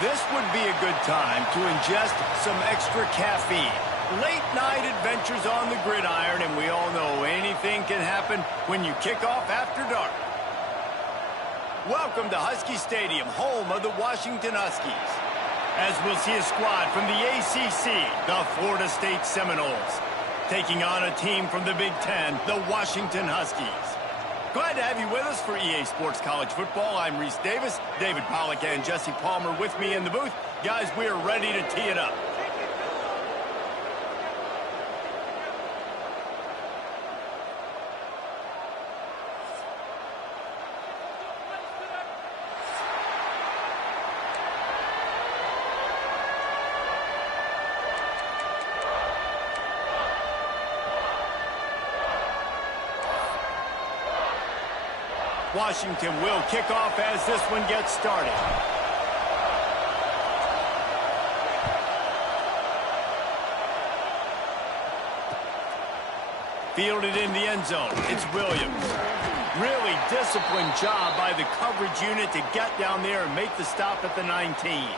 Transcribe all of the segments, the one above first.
This would be a good time to ingest some extra caffeine. Late night adventures on the gridiron, and we all know anything can happen when you kick off after dark. Welcome to Husky Stadium, home of the Washington Huskies. As we'll see a squad from the ACC, the Florida State Seminoles, taking on a team from the Big Ten, the Washington Huskies. Glad to have you with us for EA Sports College Football. I'm Reese Davis, David Pollack and Jesse Palmer with me in the booth. Guys, we are ready to tee it up. Washington will kick off as this one gets started. Fielded in the end zone. It's Williams. Really disciplined job by the coverage unit to get down there and make the stop at the 19.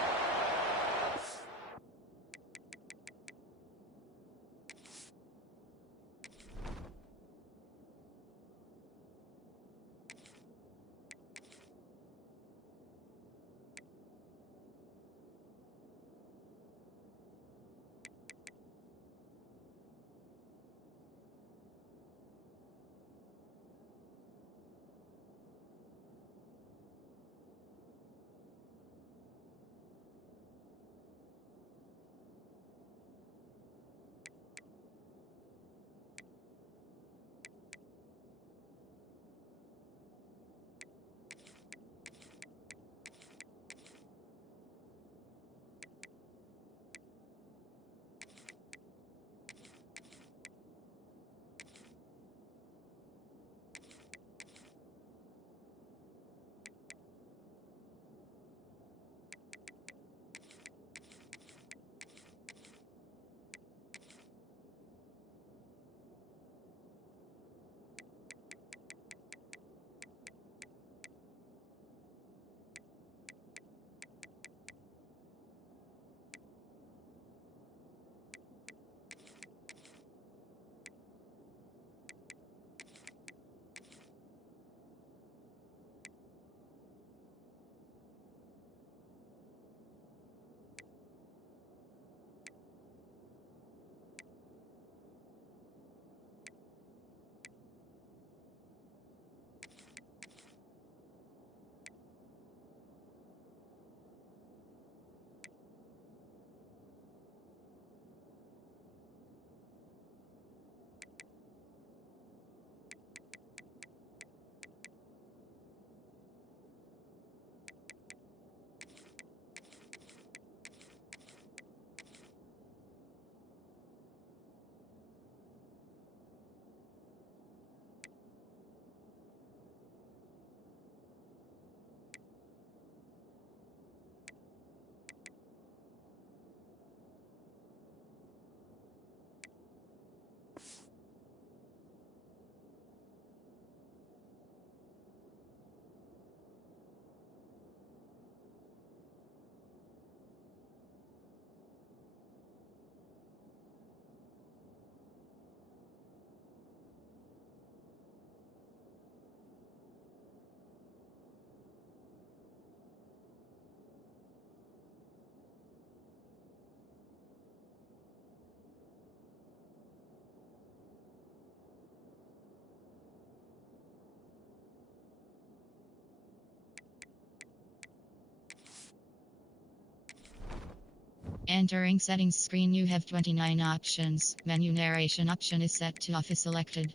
Entering settings screen, you have 29 options. Menu narration option is set to off is selected.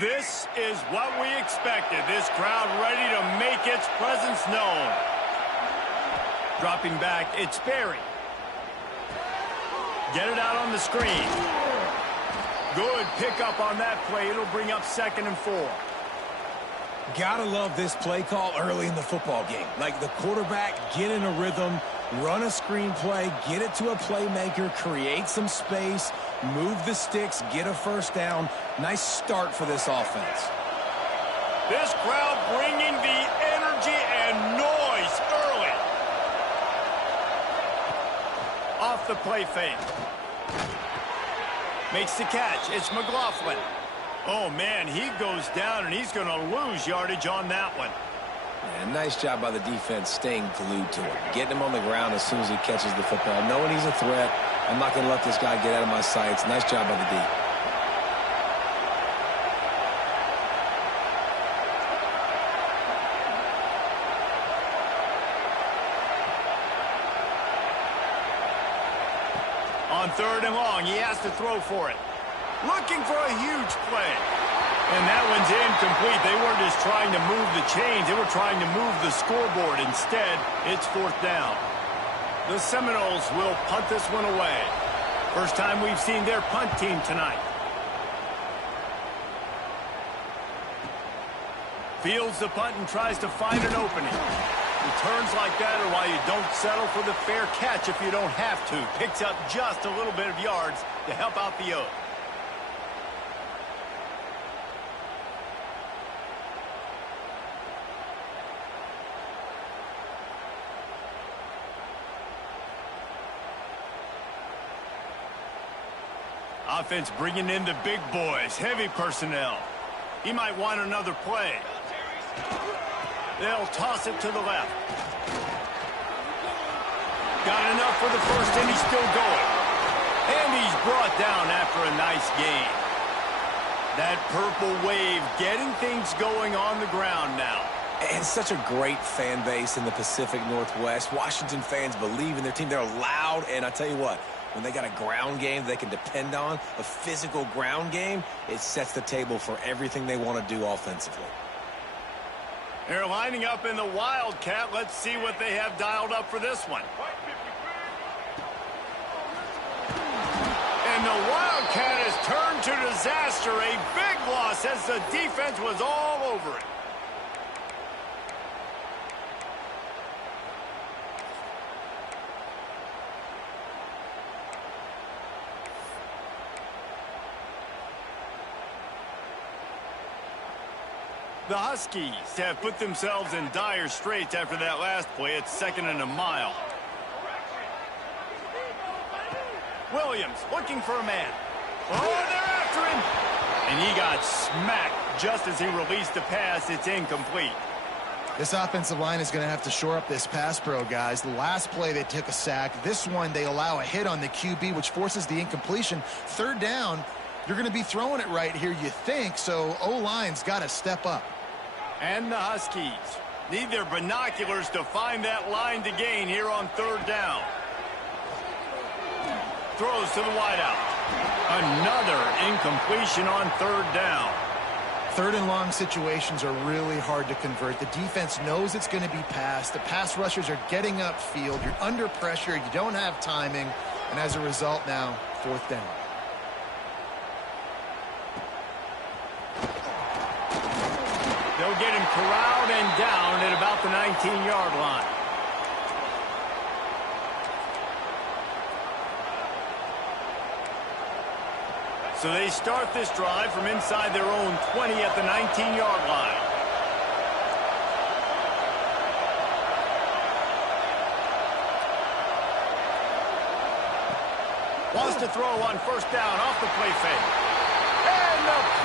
This is what we expected. This crowd ready to make its presence known. Dropping back, it's Barry. Get it out on the screen. Good pickup on that play. It'll bring up 2nd and 4. Gotta love this play call early in the football game. Like the quarterback, get in a rhythm, run a screen play, get it to a playmaker, create some space, move the sticks, get a first down. Nice start for this offense. This crowd bringing the energy and noise early. Off the play fake. Makes the catch. It's McLaughlin. Oh, man, he goes down, and he's going to lose yardage on that one. Yeah, nice job by the defense staying glued to him. Getting him on the ground as soon as he catches the football. Knowing he's a threat, I'm not going to let this guy get out of my sights. Nice job by the D. On 3rd and long, he has to throw for it. Looking for a huge play. And that one's incomplete. They weren't just trying to move the chains. They were trying to move the scoreboard. Instead, it's 4th down. The Seminoles will punt this one away. First time we've seen their punt team tonight. Fields the punt and tries to find an opening. Returns like that are why you don't settle for the fair catch if you don't have to. Picks up just a little bit of yards to help out the Oak. Offense bringing in the big boys, heavy personnel. He might want another play. They'll toss it to the left. Got enough for the first, and he's still going. And he's brought down after a nice gain. That purple wave getting things going on the ground now. And such a great fan base in the Pacific Northwest. Washington fans believe in their team. They're loud, and I tell you what, when they got a ground game they can depend on, a physical ground game, it sets the table for everything they want to do offensively. They're lining up in the Wildcat. Let's see what they have dialed up for this one. And the Wildcat has turned to disaster. A big loss as the defense was all over it. The Huskies have put themselves in dire straits after that last play. It's 2nd and a mile. Williams looking for a man. Oh, they're after him. And he got smacked just as he released the pass. It's incomplete. This offensive line is going to have to shore up this pass pro, guys. The last play they took a sack. This one they allow a hit on the QB, which forces the incompletion. 3rd down, you're going to be throwing it right here, you think, so O-line's got to step up. And the Huskies need their binoculars to find that line to gain here on 3rd down. Throws to the wideout. Another incompletion on 3rd down. 3rd and long situations are really hard to convert. The defense knows it's going to be passed. The pass rushers are getting upfield. You're under pressure. You don't have timing. And as a result now, 4th down. They'll get him corralled and down at about the 19-yard line. So they start this drive from inside their own 20 at the 19-yard line. Wants to throw on 1st down off the play fake. And the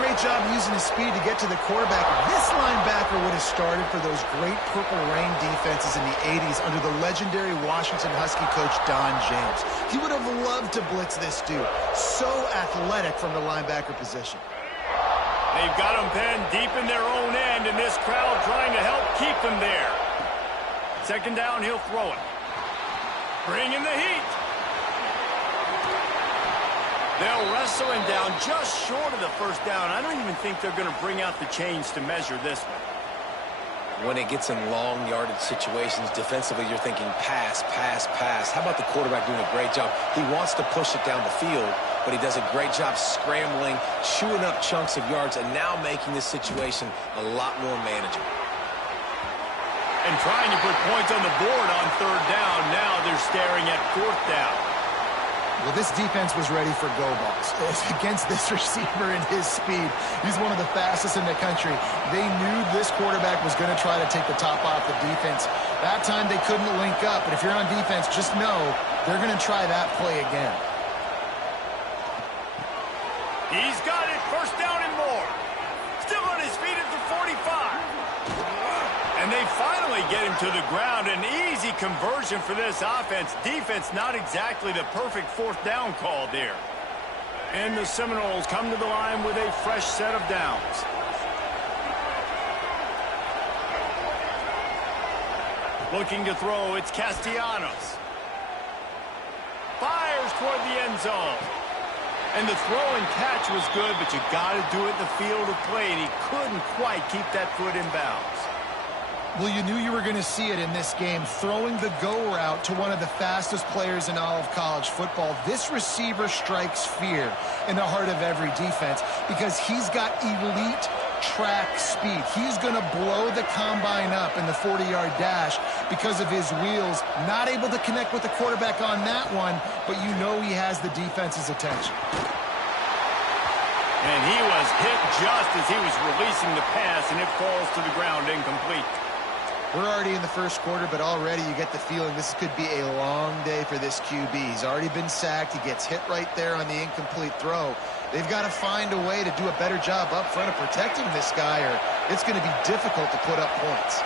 great job using his speed to get to the quarterback. This linebacker would have started for those great Purple Rain defenses in the 80s under the legendary Washington Husky coach Don James. He would have loved to blitz this dude. So athletic from the linebacker position. They've got him penned deep in their own end, and this crowd trying to help keep them there. Second down, he'll throw it. Bring in the heat. They'll wrestle him down just short of the first down. I don't even think they're going to bring out the chains to measure this one. When it gets in long yardage situations, defensively, you're thinking pass, pass, pass. How about the quarterback doing a great job? He wants to push it down the field, but he does a great job scrambling, chewing up chunks of yards, and now making this situation a lot more manageable. And trying to put points on the board on third down. Now they're staring at fourth down. Well, this defense was ready for go balls. Against this receiver and his speed, he's one of the fastest in the country. They knew this quarterback was going to try to take the top off the defense. That time they couldn't link up, but if you're on defense, just know they're going to try that play again. He's got it, first down and more. Still on his feet at the 45. And they finally get him to the ground. An easy conversion for this offense. Defense not exactly the perfect fourth down call there. And the Seminoles come to the line with a fresh set of downs. Looking to throw, it's Castellanos. Fires toward the end zone. And the throw and catch was good, but you got to do it in the field of play, and he couldn't quite keep that foot in bounds. Well, you knew you were going to see it in this game, throwing the go route to one of the fastest players in all of college football. This receiver strikes fear in the heart of every defense because he's got elite track speed. He's going to blow the combine up in the 40-yard dash because of his wheels. Not able to connect with the quarterback on that one, but you know he has the defense's attention. And he was hit just as he was releasing the pass, and it falls to the ground incomplete. We're already in the first quarter, but already you get the feeling this could be a long day for this QB. He's already been sacked. He gets hit right there on the incomplete throw. They've got to find a way to do a better job up front of protecting this guy, or it's going to be difficult to put up points.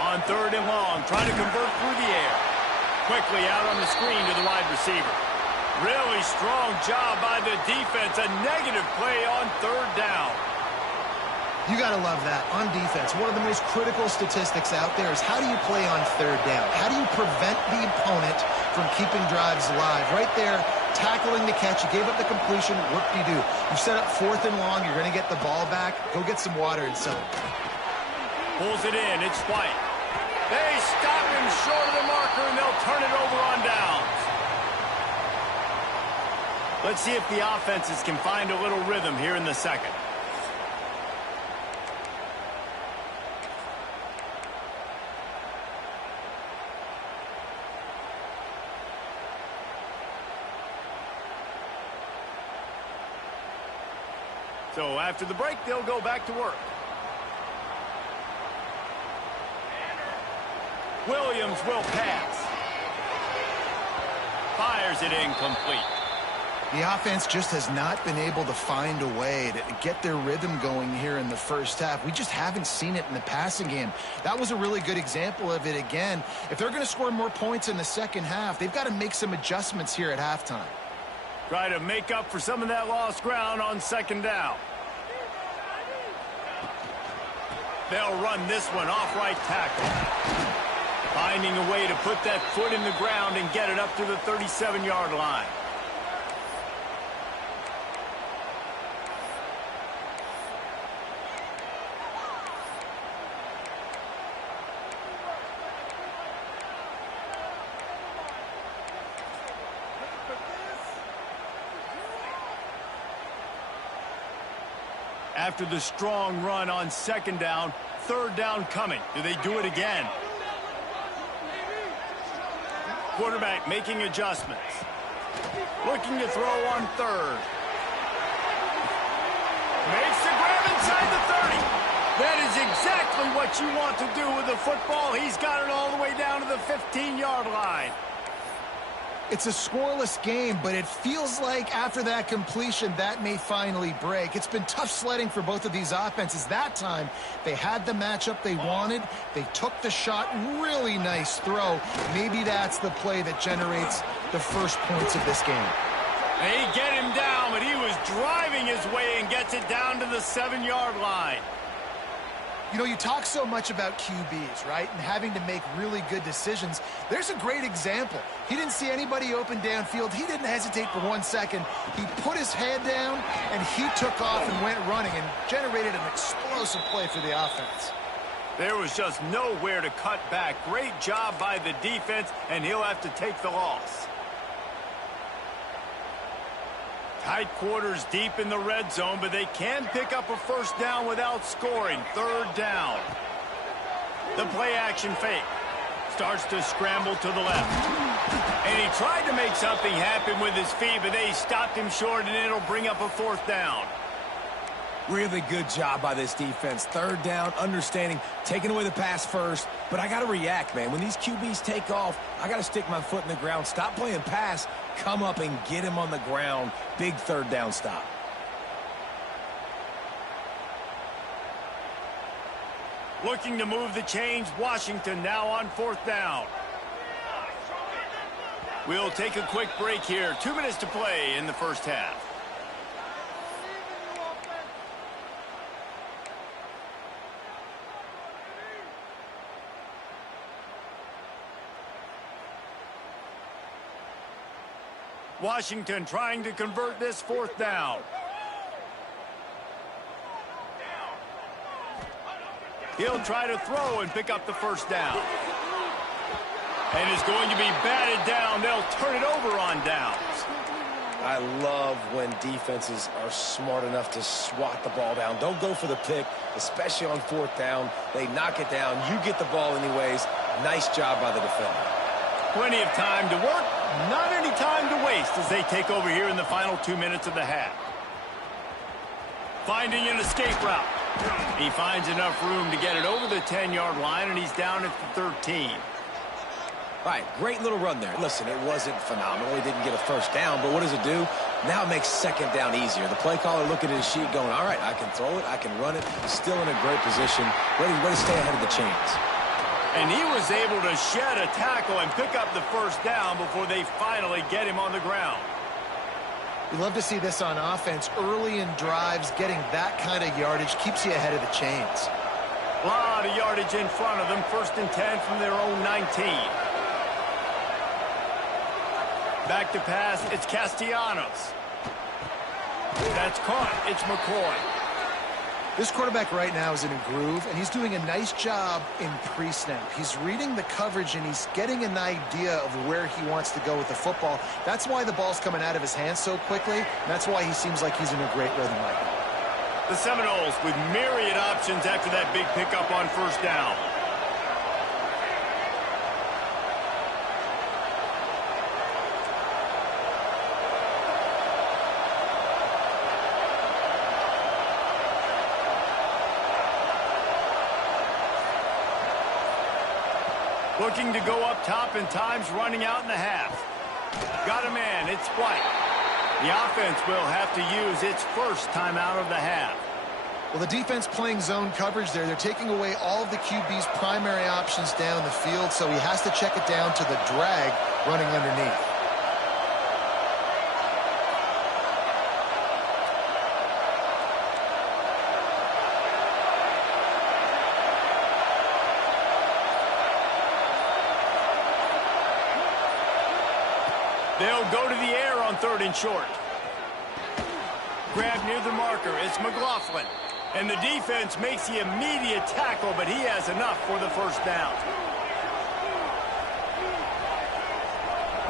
On third and long, trying to convert through the air. Quickly out on the screen to the wide receiver. Really strong job by the defense. A negative play on third down. You got to love that on defense. One of the most critical statistics out there is how do you play on third down? How do you prevent the opponent from keeping drives alive? Right there, tackling the catch. You gave up the completion. Whoop-de-doo. You set up fourth and long. You're going to get the ball back. Go get some water and some. Pulls it in. It's White. They stop him short of the marker, and they'll turn it over on downs. Let's see if the offenses can find a little rhythm here in the second. So after the break, they'll go back to work. Williams will pass. Fires it incomplete. The offense just has not been able to find a way to get their rhythm going here in the first half. We just haven't seen it in the passing game. That was a really good example of it again. If they're going to score more points in the second half, they've got to make some adjustments here at halftime. Try to make up for some of that lost ground on second down. They'll run this one off right tackle. Finding a way to put that foot in the ground and get it up to the 37-yard line. After the strong run on second down, third down coming. Do they do it again? Quarterback making adjustments. Looking to throw on third. Makes the grab inside the 30. That is exactly what you want to do with the football. He's got it all the way down to the 15-yard line. It's a scoreless game, but it feels like after that completion, that may finally break. It's been tough sledding for both of these offenses. That time, they had the matchup they wanted. They took the shot. Really nice throw. Maybe that's the play that generates the first points of this game. They get him down, but he was driving his way and gets it down to the 7-yard line. You know, you talk so much about QBs, right, and having to make really good decisions. There's a great example. He didn't see anybody open downfield. He didn't hesitate for 1 second. He put his head down, and he took off and went running and generated an explosive play for the offense. There was just nowhere to cut back. Great job by the defense, and he'll have to take the loss. Tight quarters deep in the red zone, but they can pick up a first down without scoring. 3rd down. The play-action fake. Starts to scramble to the left. And he tried to make something happen with his feet, but they stopped him short, and it'll bring up a 4th down. Really good job by this defense. 3rd down, understanding, taking away the pass first. But I got to react, man. When these QBs take off, I got to stick my foot in the ground. Stop playing pass. Come up and get him on the ground. Big 3rd down stop. Looking to move the chains. Washington now on 4th down. We'll take a quick break here. 2 minutes to play in the first half. Washington trying to convert this 4th down. He'll try to throw and pick up the first down. And is going to be batted down. They'll turn it over on downs. I love when defenses are smart enough to swat the ball down. Don't go for the pick, especially on 4th down. They knock it down. You get the ball anyways. Nice job by the defender. Plenty of time to work, not any time to waste as they take over here in the final 2 minutes of the half. Finding an escape route. He finds enough room to get it over the 10-yard line, and he's down at the 13. All right, great little run there. Listen, it wasn't phenomenal. He didn't get a first down, but what does it do? Now it makes 2nd down easier. The play caller looking at his sheet going, all right, I can throw it, I can run it. Still in a great position, ready to stay ahead of the chains. And he was able to shed a tackle and pick up the first down before they finally get him on the ground. We love to see this on offense. Early in drives, getting that kind of yardage keeps you ahead of the chains. A lot of yardage in front of them. 1st and 10 from their own 19. Back to pass, it's Castellanos. That's caught, it's McCoy. This quarterback right now is in a groove, and he's doing a nice job in pre-snap. He's reading the coverage, and he's getting an idea of where he wants to go with the football. That's why the ball's coming out of his hands so quickly, and that's why he seems like he's in a great rhythm right now. The Seminoles with myriad options after that big pickup on 1st down. Looking to go up top, and time's running out in the half. Got a man, it's White. The offense will have to use its first timeout of the half. Well, the defense playing zone coverage there. They're taking away all of the QB's primary options down the field, so he has to check it down to the drag running underneath. They'll go to the air on 3rd and short. Grab near the marker. It's McLaughlin. And the defense makes the immediate tackle, but he has enough for the first down.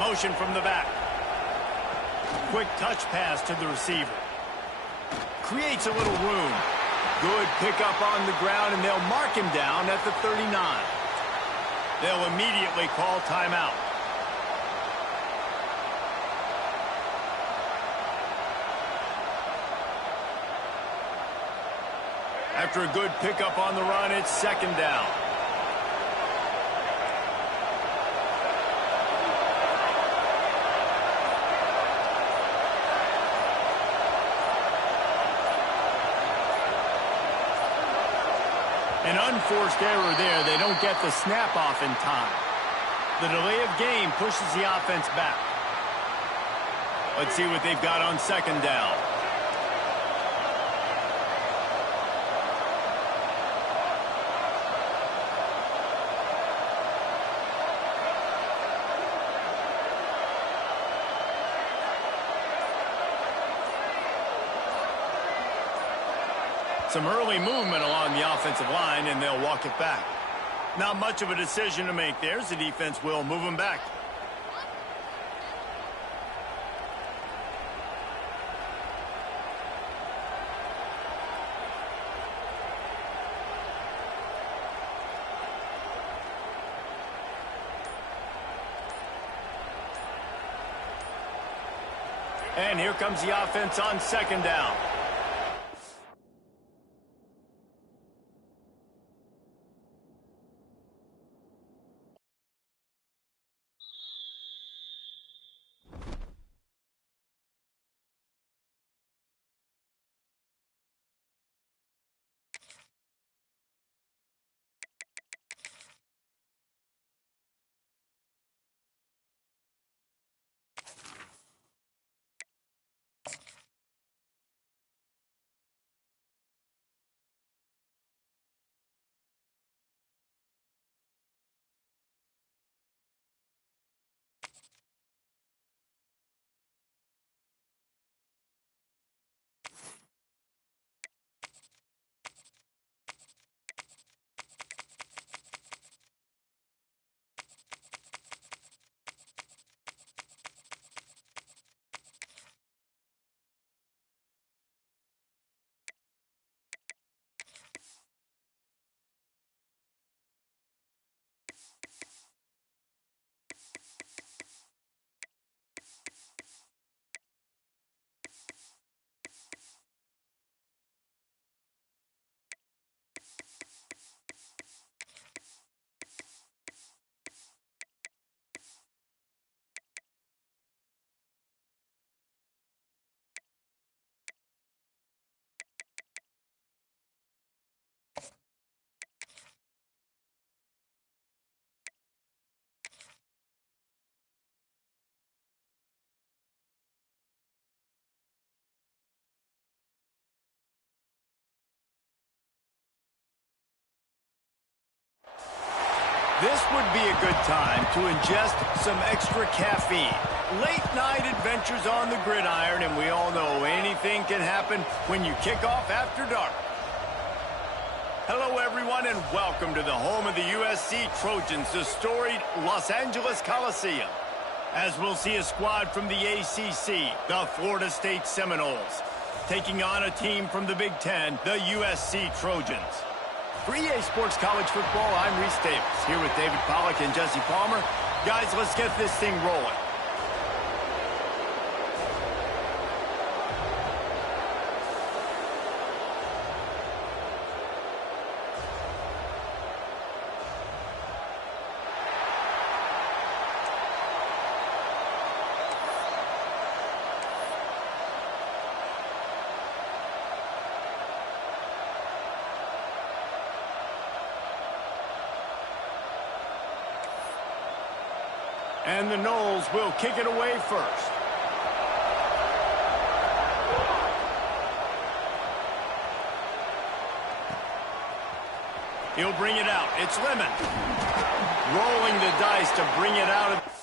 Motion from the back. Quick touch pass to the receiver. Creates a little room. Good pickup on the ground, and they'll mark him down at the 39. They'll immediately call timeout. After a good pickup on the run, it's 2nd down. An unforced error there. They don't get the snap off in time. The delay of game pushes the offense back. Let's see what they've got on second down. Some early movement along the offensive line, and they'll walk it back. Not much of a decision to make there, as the defense will move them back. And here comes the offense on second down. This would be a good time to ingest some extra caffeine. Late night adventures on the gridiron, and we all know anything can happen when you kick off after dark. Hello, everyone, and welcome to the home of the USC Trojans, the storied Los Angeles Coliseum. As we'll see a squad from the ACC, the Florida State Seminoles, taking on a team from the Big Ten, the USC Trojans. For EA Sports College Football, I'm Reese Davis, here with David Pollack and Jesse Palmer. Guys, let's get this thing rolling. And the Noles will kick it away first. He'll bring it out. It's Lemon. Rolling the dice to bring it out of...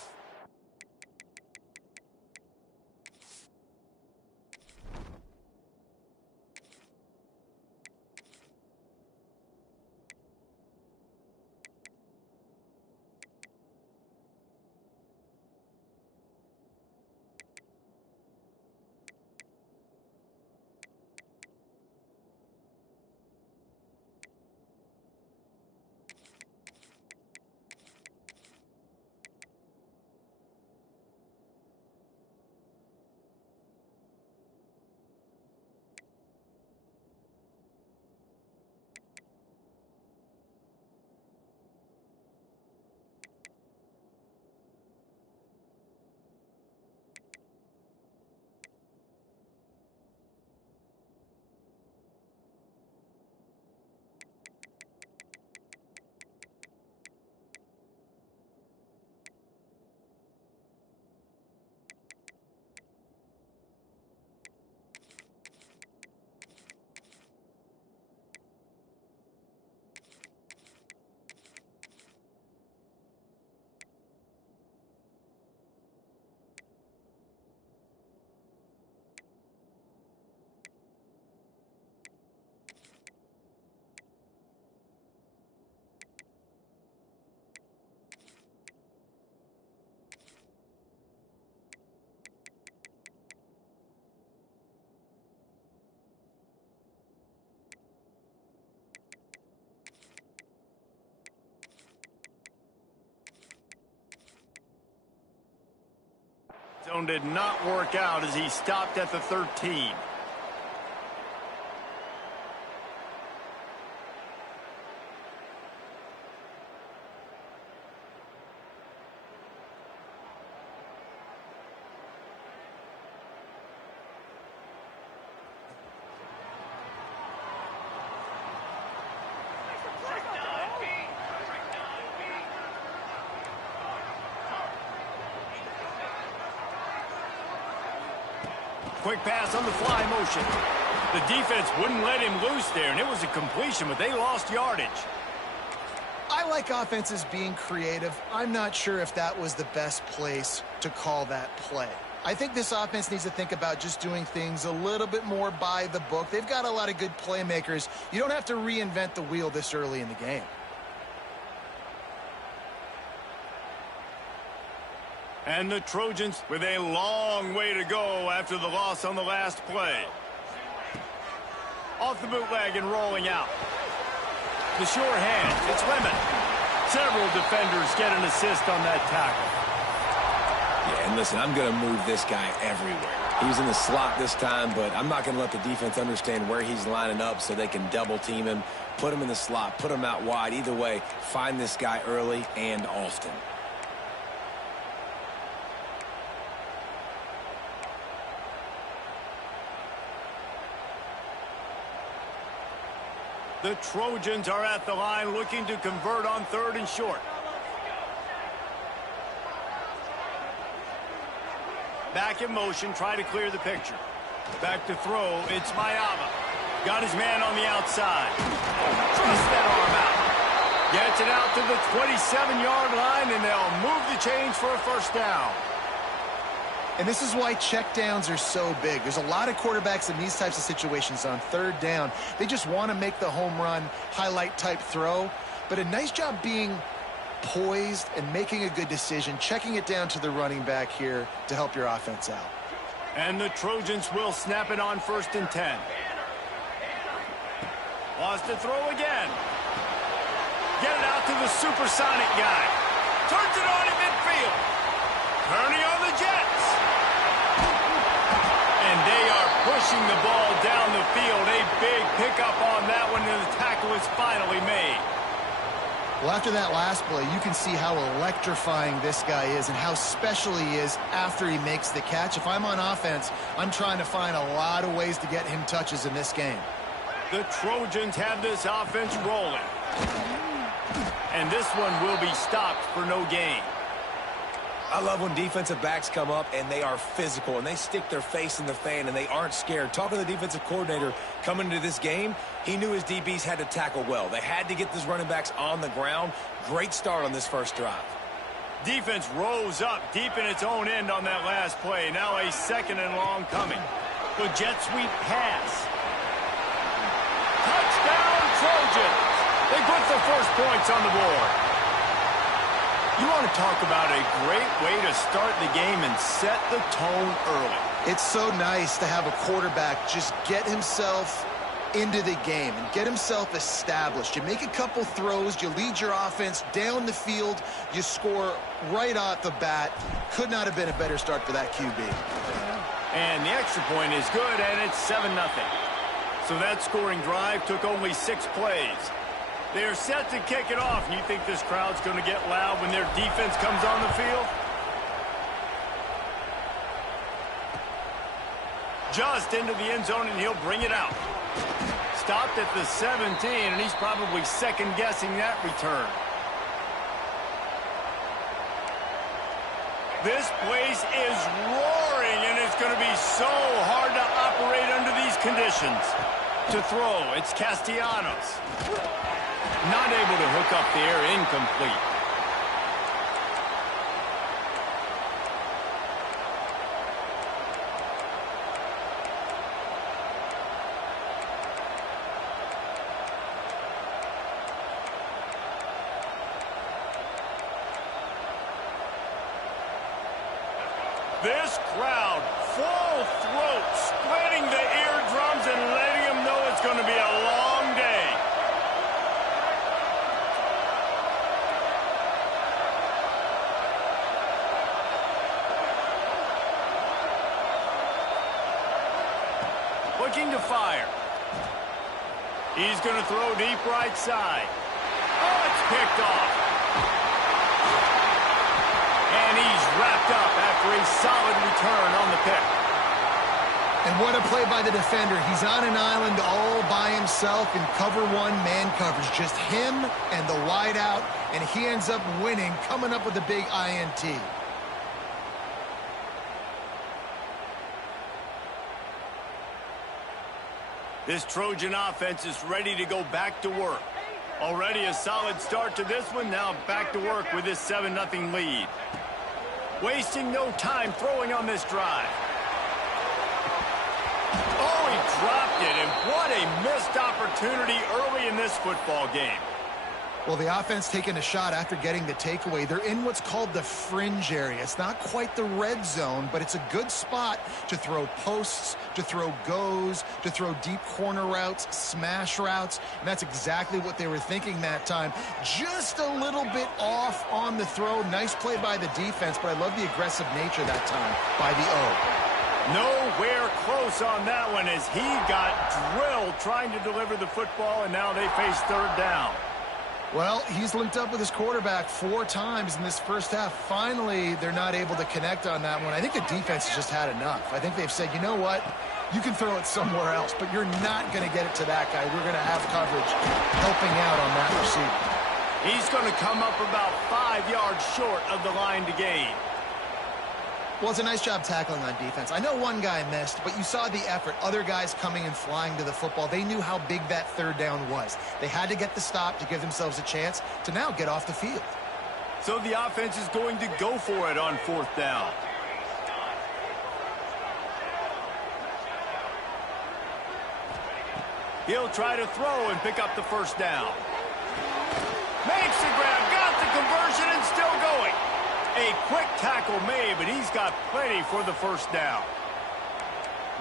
zone did not work out as he stopped at the 13. Quick pass on the fly motion. The defense wouldn't let him loose there, and it was a completion, but they lost yardage. I like offenses being creative. I'm not sure if that was the best place to call that play. I think this offense needs to think about just doing things a little bit more by the book. They've got a lot of good playmakers. You don't have to reinvent the wheel this early in the game. And the Trojans with a long way to go after the loss on the last play. Off the bootleg and rolling out. The sure hand, it's Lemon. Several defenders get an assist on that tackle. Yeah, and listen, I'm going to move this guy everywhere. He's in the slot this time, but I'm not going to let the defense understand where he's lining up so they can double team him, put him in the slot, put him out wide. Either way, find this guy early and often. The Trojans are at the line looking to convert on 3rd and short. Back in motion, try to clear the picture. Back to throw, it's Mayava. Got his man on the outside. Thrust that arm out. Gets it out to the 27-yard line, and they'll move the chains for a first down. And this is why checkdowns are so big. There's a lot of quarterbacks in these types of situations on 3rd down. They just want to make the home run, highlight type throw. But a nice job being poised and making a good decision, checking it down to the running back here to help your offense out. And the Trojans will snap it on 1st and 10. Lost to throw again. Get it out to the supersonic guy. Turns it on in midfield. Turning on the Jets. And they are pushing the ball down the field. A big pickup on that one, and the tackle is finally made. Well, after that last play, you can see how electrifying this guy is and how special he is after he makes the catch. If I'm on offense, I'm trying to find a lot of ways to get him touches in this game. The Trojans have this offense rolling. And this one will be stopped for no gain. I love when defensive backs come up and they are physical and they stick their face in the fan and they aren't scared. Talking to the defensive coordinator coming into this game, he knew his DBs had to tackle well. They had to get these running backs on the ground. Great start on this first drive. Defense rose up deep in its own end on that last play. Now a 2nd and long coming. The jet sweep pass. Touchdown Trojans. They put the first points on the board. You want to talk about a great way to start the game and set the tone early. It's so nice to have a quarterback just get himself into the game and get himself established. You make a couple throws, you lead your offense down the field, you score right off the bat. Could not have been a better start for that QB. And the extra point is good, and it's 7-0. So that scoring drive took only 6 plays. They are set to kick it off. You think this crowd's going to get loud when their defense comes on the field? Just into the end zone, and he'll bring it out. Stopped at the 17, and he's probably second-guessing that return. This place is roaring, and it's going to be so hard to operate under these conditions. To throw, it's Castellanos. Not able to hook up there, incomplete. This crowd, full throat, splitting the eardrums and letting them know it's going to be a long day. fire. He's going to throw deep right side. Oh, it's picked off. And he's wrapped up after a solid return on the pick. And what a play by the defender. He's on an island all by himself in cover one man coverage. Just him and the wide out, and he ends up winning, coming up with a big INT. This Trojan offense is ready to go back to work. Already a solid start to this one. Now back to work with this 7-0 lead. Wasting no time throwing on this drive. Oh, he dropped it, and what a missed opportunity early in this football game. Well, the offense taking a shot after getting the takeaway. They're in what's called the fringe area. It's not quite the red zone, but it's a good spot to throw posts, to throw goes, to throw deep corner routes, smash routes, and that's exactly what they were thinking that time. Just a little bit off on the throw. Nice play by the defense, but I love the aggressive nature that time by the O. Nowhere close on that one as he got drilled trying to deliver the football, and now they face third down. Well, he's linked up with his quarterback 4 times in this first half. Finally, they're not able to connect on that one. I think the defense has just had enough. I think they've said, you know what? You can throw it somewhere else, but you're not going to get it to that guy. We're going to have coverage helping out on that receiver. He's going to come up about 5 yards short of the line to gain. Well, it's a nice job tackling on defense. I know one guy missed, but you saw the effort. Other guys coming and flying to the football. They knew how big that third down was. They had to get the stop to give themselves a chance to now get off the field. So the offense is going to go for it on 4th down. He'll try to throw and pick up the first down. Makes the grab, got the conversion, and still going. A quick tackle made, but he's got plenty for the first down.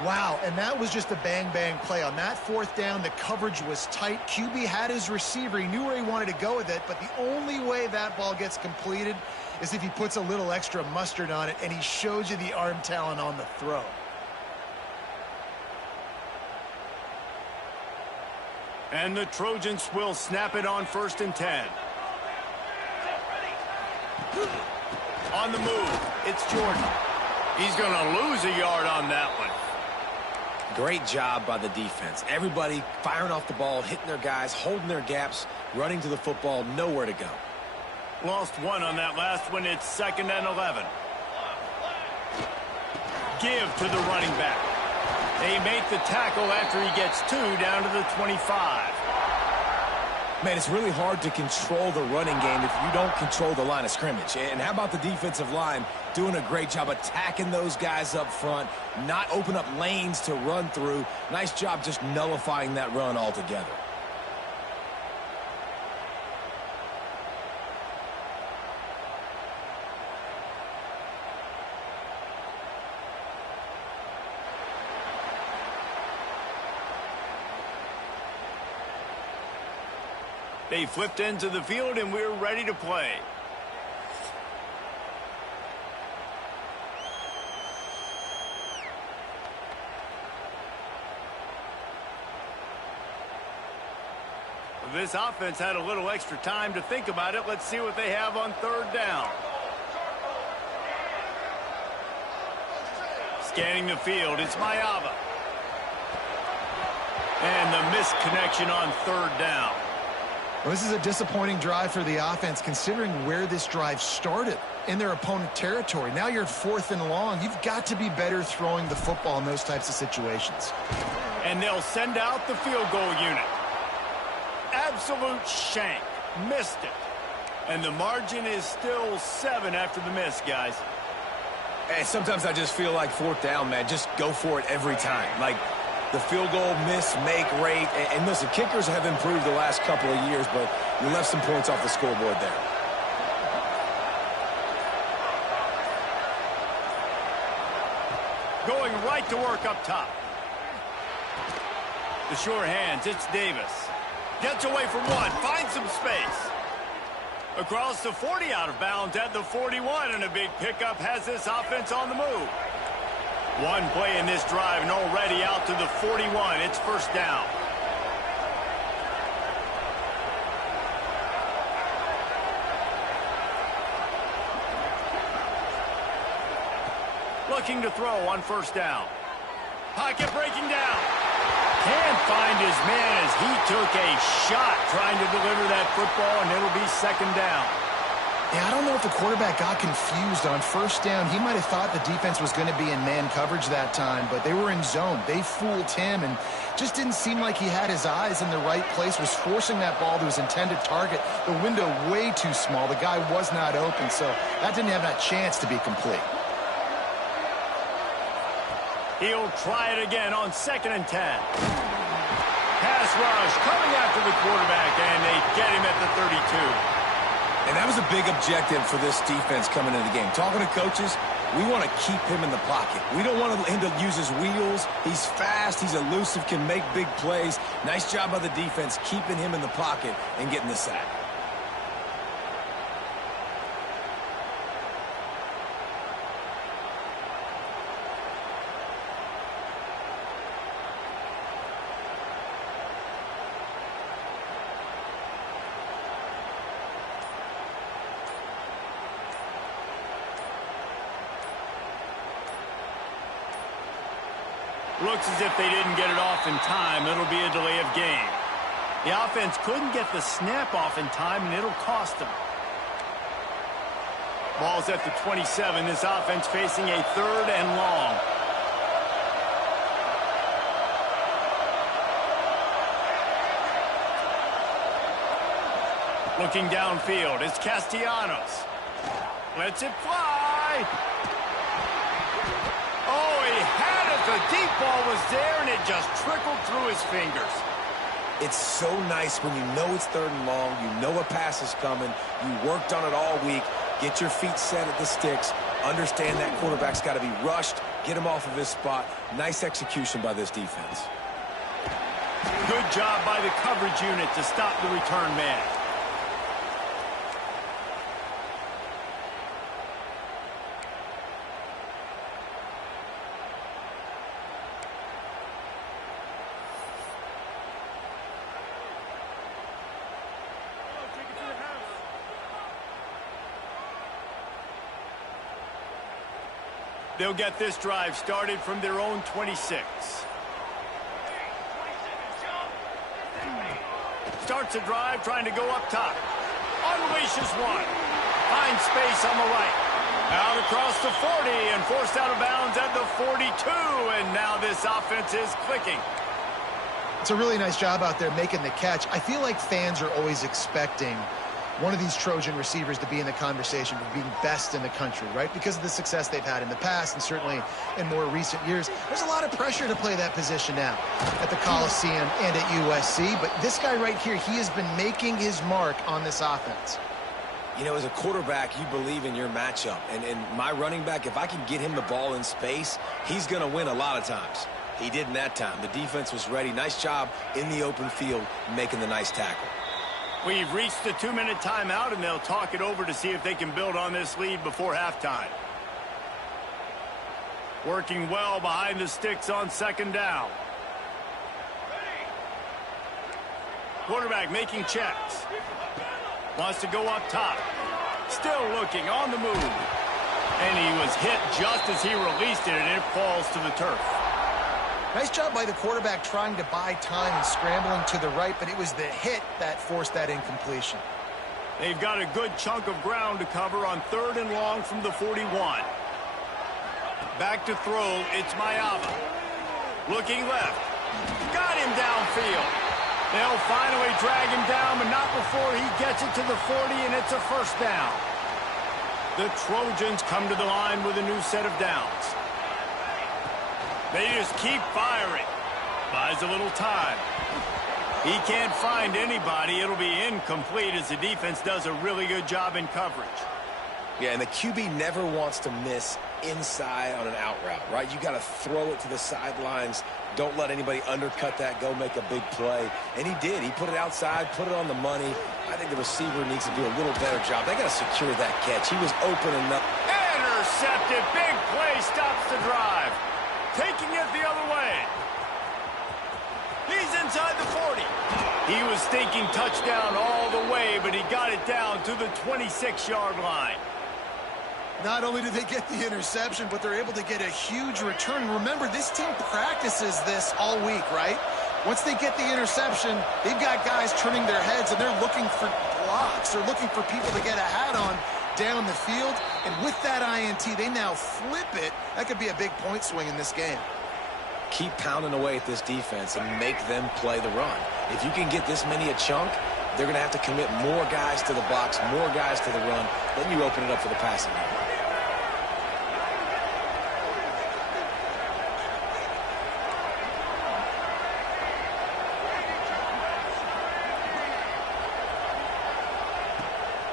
Wow, and that was just a bang-bang play. On that 4th down, the coverage was tight. QB had his receiver. He knew where he wanted to go with it, but the only way that ball gets completed is if he puts a little extra mustard on it, and he shows you the arm talent on the throw. And the Trojans will snap it on 1st and 10. On the move, it's Jordan. He's going to lose a yard on that one. Great job by the defense. Everybody firing off the ball, hitting their guys, holding their gaps, running to the football, nowhere to go. Lost 1 on that last one. It's 2nd and 11. Give to the running back. They make the tackle after he gets 2 down to the 25. Man, it's really hard to control the running game if you don't control the line of scrimmage. And how about the defensive line doing a great job attacking those guys up front, not open up lanes to run through. Nice job just nullifying that run altogether. They flipped into the field, and we're ready to play. This offense had a little extra time to think about it. Let's see what they have on 3rd down. Scanning the field, it's Mayava. And the missed connection on 3rd down. Well, this is a disappointing drive for the offense, considering where this drive started in their opponent territory. Now you're 4th and long. You've got to be better throwing the football in those types of situations. And they'll send out the field goal unit. Absolute shank. Missed it. And the margin is still 7 after the miss, guys. Hey, sometimes I just feel like 4th down, man. Just go for it every time. Like, the field goal miss, make rate. And listen, kickers have improved the last couple of years, but you left some points off the scoreboard there. Going right to work up top. The sure hands, it's Davis. Gets away from 1, finds some space. Across the 40, out of bounds at the 41, and a big pickup has this offense on the move. One play in this drive and already out to the 41. It's first down. Looking to throw on first down. Pocket breaking down. Can't find his man as he took a shot trying to deliver that football, and it'll be second down. Yeah, I don't know if the quarterback got confused on first down. He might have thought the defense was going to be in man coverage that time, but they were in zone. They fooled him and just didn't seem like he had his eyes in the right place, was forcing that ball to his intended target. The window way too small. The guy was not open, so that didn't have that chance to be complete. He'll try it again on 2nd and 10. Pass rush coming after the quarterback, and they get him at the 32. And that was a big objective for this defense coming into the game. Talking to coaches, we want to keep him in the pocket. We don't want him to use his wheels. He's fast, he's elusive, can make big plays. Nice job by the defense keeping him in the pocket and getting the sack. Looks as if they didn't get it off in time. It'll be a delay of game. The offense couldn't get the snap off in time, and it'll cost them. Ball's at the 27. This offense facing a 3rd and long. Looking downfield, it's Castellanos. Lets it fly. Oh, he had it. The deep ball was there, and it just trickled through his fingers. It's so nice when you know it's 3rd and long, you know a pass is coming, you worked on it all week, get your feet set at the sticks, understand that quarterback's got to be rushed, get him off of his spot. Nice execution by this defense. Good job by the coverage unit to stop the return man. They'll get this drive started from their own 26. Starts a drive trying to go up top. Unleashes one. Finds space on the right. Out across the 40 and forced out of bounds at the 42. And now this offense is clicking. It's a really nice job out there making the catch. I feel like fans are always expecting one of these Trojan receivers to be in the conversation for being best in the country, right? Because of the success they've had in the past and certainly in more recent years. There's a lot of pressure to play that position now at the Coliseum and at USC. But this guy right here, he has been making his mark on this offense. You know, as a quarterback, you believe in your matchup. And my running back, if I can get him the ball in space, he's going to win a lot of times. He did in that time. The defense was ready. Nice job in the open field making the nice tackle. We've reached the 2-minute timeout, and they'll talk it over to see if they can build on this lead before halftime. Working well behind the sticks on 2nd down. Quarterback making checks. Wants to go up top. Still looking on the move. And he was hit just as he released it, and it falls to the turf. Nice job by the quarterback trying to buy time and scrambling to the right, but it was the hit that forced that incompletion. They've got a good chunk of ground to cover on 3rd and long from the 41. Back to throw, it's Mayava. Looking left. Got him downfield. They'll finally drag him down, but not before he gets it to the 40, and it's a first down. The Trojans come to the line with a new set of downs. They just keep firing. Buys a little time. He can't find anybody. It'll be incomplete as the defense does a really good job in coverage. Yeah, and the QB never wants to miss inside on an out route, right? You got to throw it to the sidelines. Don't let anybody undercut that, go make a big play. And he did. He put it outside, put it on the money. I think the receiver needs to do a little better job. They got to secure that catch. He was open enough. Intercepted. Big play stops the drive. taking it the other way. He's inside the 40. He was thinking touchdown all the way, but he got it down to the 26-yard line. Not only do they get the interception, but they're able to get a huge return. Remember, this team practices this all week, right? Once they get the interception, they've got guys turning their heads, and they're looking for blocks. They're looking for people to get a hat on down the field. And with that INT, they now flip it. That could be a big point swing in this game. Keep pounding away at this defense and make them play the run. If you can get this many a chunk, they're going to have to commit more guys to the box, more guys to the run. Then you open it up for the passing game.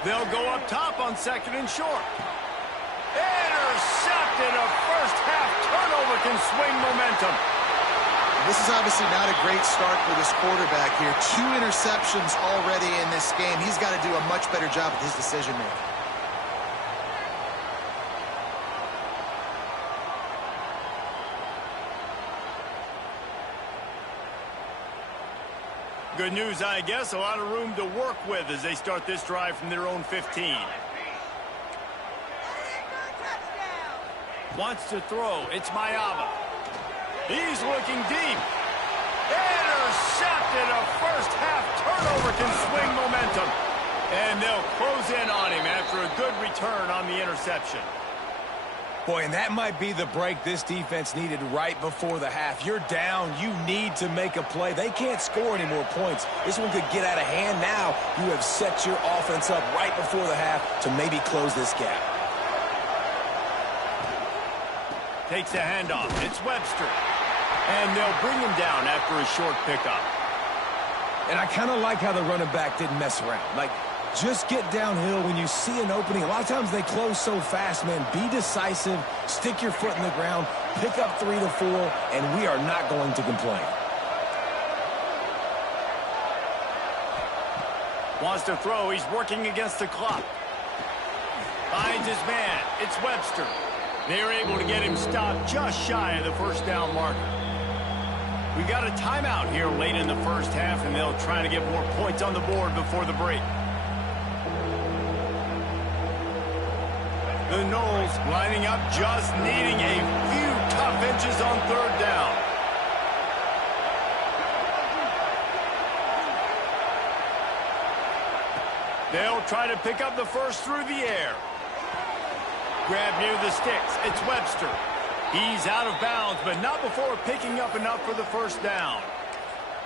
They'll go up top on 2nd and short. Intercepted. A first-half turnover can swing momentum. This is obviously not a great start for this quarterback here. 2 interceptions already in this game. He's got to do a much better job with his decision-making. Good news, I guess. A lot of room to work with as they start this drive from their own 15. Wants to throw. It's Mayava. He's looking deep. Intercepted. A first-half turnover can swing momentum. And they'll close in on him after a good return on the interception. Boy, and that might be the break this defense needed right before the half. You're down. You need to make a play. They can't score any more points. This one could get out of hand now. You have set your offense up right before the half to maybe close this gap. Takes the handoff. It's Webster. And they'll bring him down after a short pickup. And I kind of like how the running back didn't mess around. Like, just get downhill when you see an opening. A lot of times they close so fast, man. Be decisive, stick your foot in the ground, pick up 3 to 4, and we are not going to complain. Wants to throw. He's working against the clock. Finds his man. It's Webster. They're able to get him stopped just shy of the first down marker. We got a timeout here late in the first half, and they'll try to get more points on the board before the break. The Knowles lining up, just needing a few tough inches on 3rd down. They'll try to pick up the first through the air. Grab near the sticks. It's Webster. He's out of bounds, but not before picking up enough for the first down.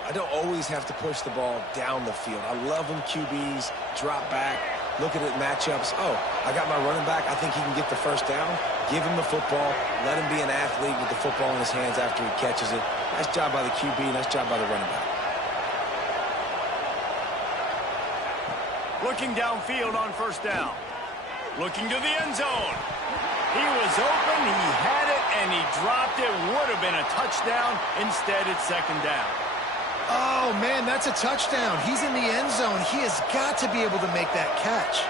I don't always have to push the ball down the field. I love when QBs drop back, look at it matchups. Oh, I got my running back. I think he can get the first down. Give him the football. Let him be an athlete with the football in his hands after he catches it. Nice job by the QB. Nice job by the running back. Looking downfield on first down. Looking to the end zone. He was open, he had it, and he dropped it. Would have been a touchdown. Instead, it's 2nd down. Oh, man, that's a touchdown. He's in the end zone. He has got to be able to make that catch.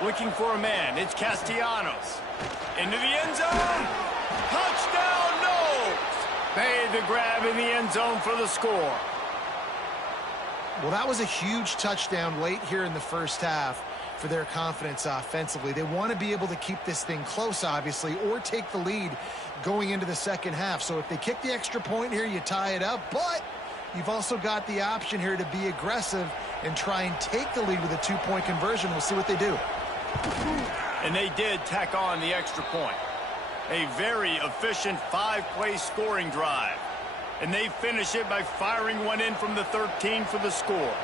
Looking for a man. It's Castellanos. Into the end zone. Touchdown, Knowles. Made the grab in the end zone for the score. Well, that was a huge touchdown late here in the first half for their confidence offensively. They want to be able to keep this thing close, obviously, or take the lead going into the second half. So if they kick the extra point here, you tie it up. But you've also got the option here to be aggressive and try and take the lead with a 2-point conversion. We'll see what they do. And they did tack on the extra point. A very efficient 5-play scoring drive. And they finish it by firing one in from the 13 for the score.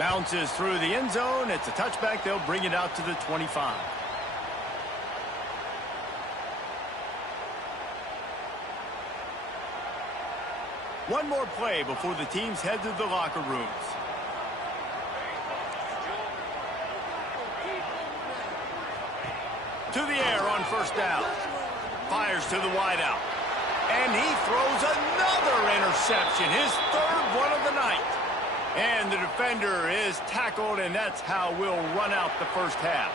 Bounces through the end zone. It's a touchback. They'll bring it out to the 25. One more play before the teams head to the locker rooms. first down. Fires to the wideout. And he throws another interception, his third one of the night. And the defender is tackled, and that's how we'll run out the first half.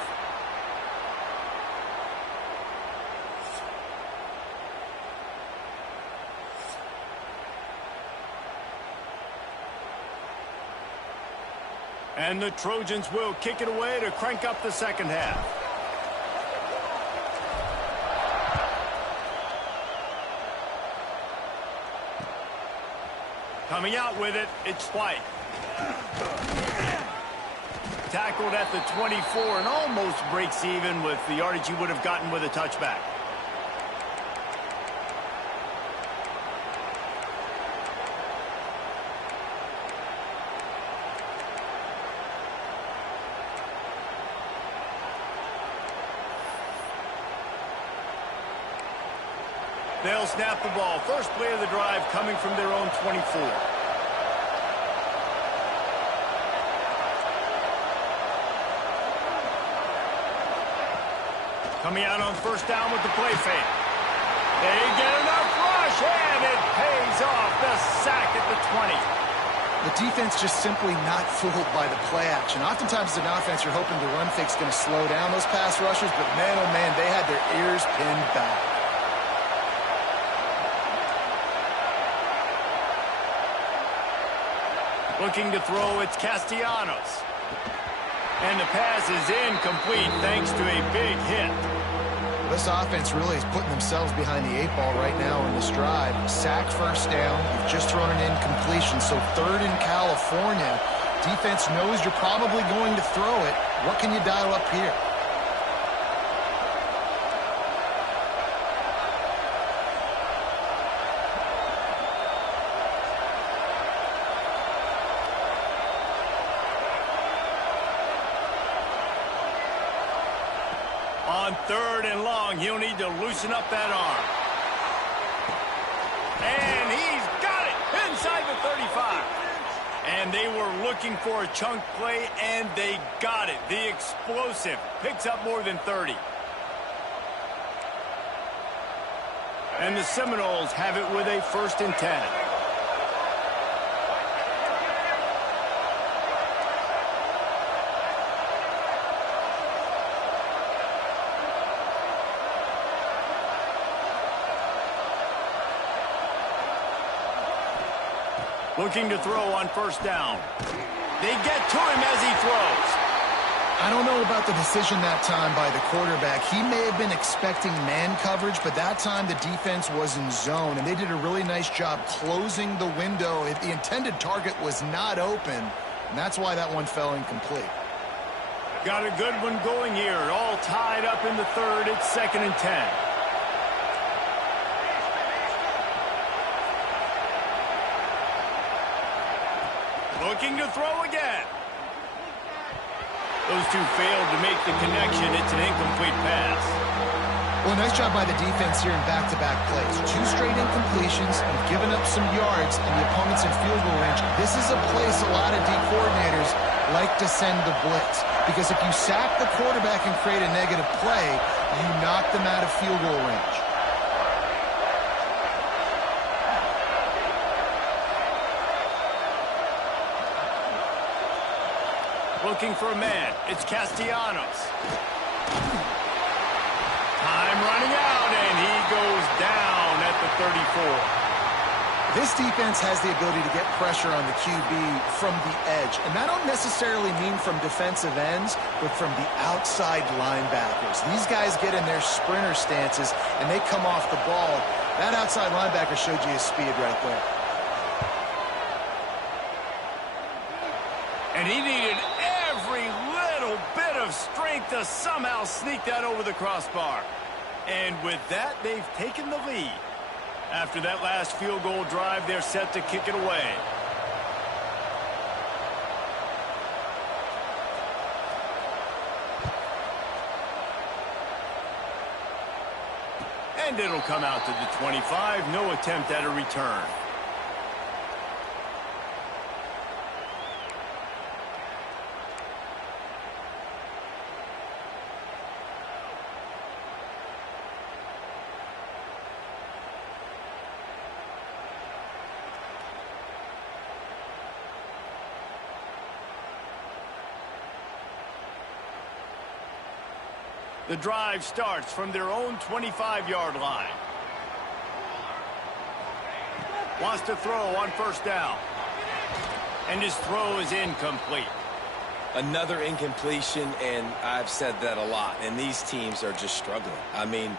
And the Trojans will kick it away to crank up the second half. Coming out with it, it's TWID. Tackled at the 24 and almost breaks even with the yardage he would have gotten with a touchback. They'll snap the ball. First play of the drive coming from their own 24. Coming out on first down with the play fake. They get enough rush, and it pays off. The sack at the 20. The defense just simply not fooled by the play action. Oftentimes as an offense, you're hoping the run fake's going to slow down those pass rushers, but man, oh man, they had their ears pinned back. Looking to throw, it's Castellanos. And the pass is incomplete thanks to a big hit. This offense really is putting themselves behind the 8 ball right now in this drive. Sack first down. You've just thrown an incompletion. So third in California. Defense knows you're probably going to throw it. What can you dial up here? On third and long, he'll need to loosen up that arm. And he's got it inside the 35. And they were looking for a chunk play, and they got it. The explosive picks up more than 30. And the Seminoles have it with a 1st and 10. Looking to throw on first down. They get to him as he throws. I don't know about the decision that time by the quarterback. He may have been expecting man coverage, but that time the defense was in zone, and they did a really nice job closing the window. The intended target was not open, and that's why that one fell incomplete. Got a good one going here. All tied up in the third. It's 2nd and 10. Looking to throw again. Those two failed to make the connection. It's an incomplete pass. Well, nice job by the defense here in back-to-back plays. 2 straight incompletions. You've given up some yards, and the opponent's in field goal range. This is a place a lot of D coordinators like to send the blitz, because if you sack the quarterback and create a negative play, you knock them out of field goal range. Looking for a man. It's Castellanos. Time running out, and he goes down at the 34. This defense has the ability to get pressure on the QB from the edge. And I don't necessarily mean from defensive ends, but from the outside linebackers. These guys get in their sprinter stances, and they come off the ball. That outside linebacker showed you his speed right there. And he needed every little bit of strength to somehow sneak that over the crossbar. And with that, they've taken the lead. After that last field goal drive, they're set to kick it away. And it'll come out to the 25. No attempt at a return. The drive starts from their own 25-yard line. Wants to throw on first down. And his throw is incomplete. Another incompletion, and I've said that a lot, and these teams are just struggling. I mean,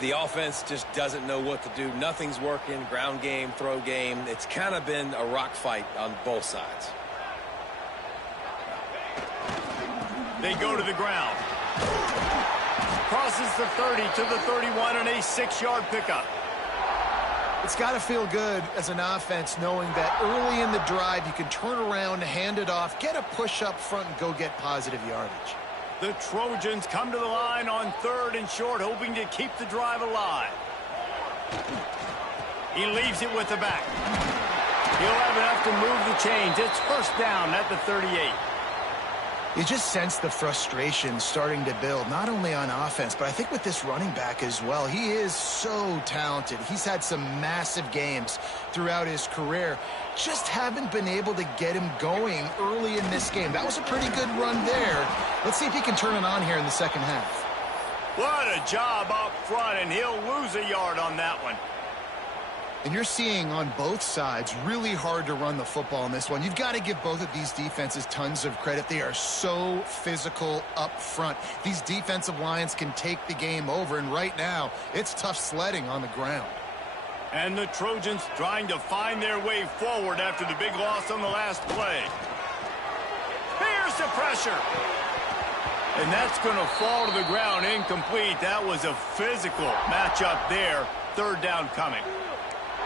the offense just doesn't know what to do. Nothing's working, ground game, throw game. It's kind of been a rock fight on both sides. They go to the ground. Crosses the 30 to the 31 and a 6-yard pickup. It's got to feel good as an offense knowing that early in the drive you can turn around, hand it off, get a push up front, and go get positive yardage. The Trojans come to the line on 3rd and short, hoping to keep the drive alive. He leaves it with the back. He'll have enough to move the chains. It's first down at the 38. You just sense the frustration starting to build, not only on offense, but I think with this running back as well. He is so talented. He's had some massive games throughout his career. Just haven't been able to get him going early in this game. That was a pretty good run there. Let's see if he can turn it on here in the second half. What a job up front, and he'll lose a yard on that one. And you're seeing on both sides really hard to run the football in this one. You've got to give both of these defenses tons of credit. They are so physical up front. These defensive lines can take the game over, and right now it's tough sledding on the ground. And the Trojans trying to find their way forward after the big loss on the last play. Here's the pressure. And that's going to fall to the ground incomplete. That was a physical matchup there. 3rd down coming.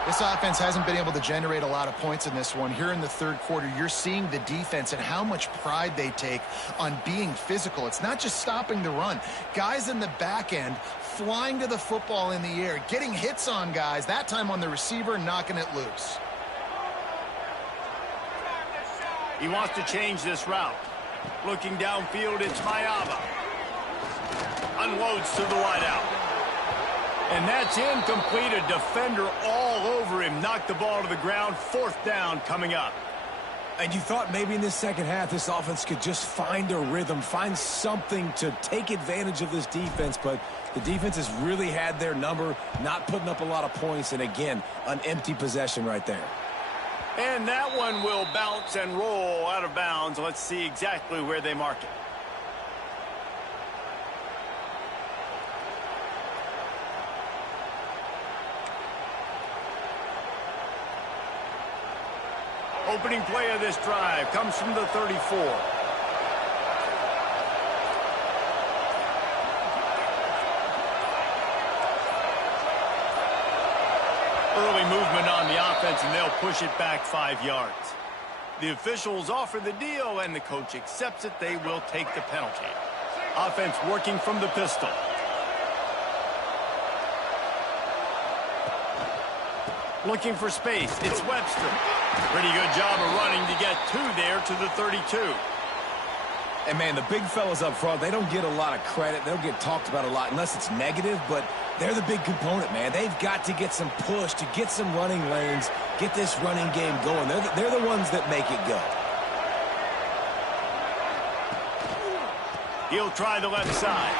This offense hasn't been able to generate a lot of points in this one. Here in the 3rd quarter, you're seeing the defense and how much pride they take on being physical. It's not just stopping the run. Guys in the back end flying to the football in the air, getting hits on guys, that time on the receiver, knocking it loose. He wants to change this route. Looking downfield, it's Mayaba. Unloads to the wideout. And that's incomplete. A defender all over him. Knocked the ball to the ground. 4th down coming up. And you thought maybe in this second half this offense could just find a rhythm, find something to take advantage of this defense, but the defense has really had their number, not putting up a lot of points, and again, an empty possession right there. And that one will bounce and roll out of bounds. Let's see exactly where they mark it. Opening play of this drive comes from the 34. Early movement on the offense, and they'll push it back 5 yards. The officials offer the deal, and the coach accepts it. They will take the penalty. Offense working from the pistol. Looking for space. It's Webster. Pretty good job of running to get 2 there to the 32. And, man, the big fellas up front, they don't get a lot of credit. They don't get talked about a lot unless it's negative, but they're the big component, man. They've got to get some push, to get some running lanes, get this running game going. They're the ones that make it go. He'll try the left side.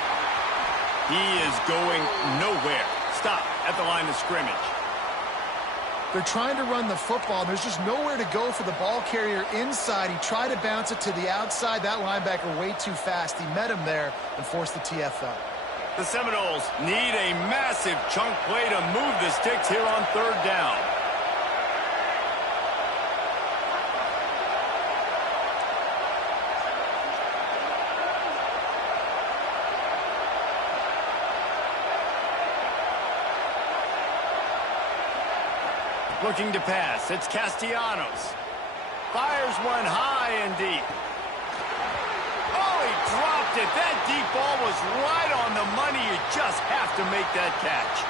He is going nowhere. Stop at the line of scrimmage. They're trying to run the football. There's just nowhere to go for the ball carrier inside. He tried to bounce it to the outside. That linebacker way too fast. He met him there and forced the TFL. The Seminoles need a massive chunk play to move the sticks here on 3rd down. Looking to pass. It's Castellanos. Fires one high and deep. Oh, he dropped it. That deep ball was right on the money. You just have to make that catch.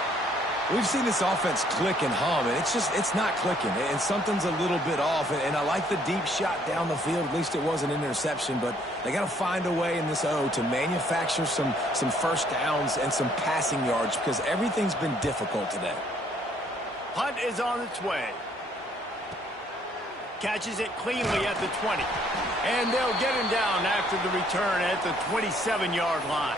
We've seen this offense click and hum, and it's not clicking, and something's a little bit off. And I like the deep shot down the field. At least it was an interception, but they got to find a way in this O to manufacture some first downs and some passing yards because everything's been difficult today. Punt is on its way. Catches it cleanly at the 20. And they'll get him down after the return at the 27-yard line.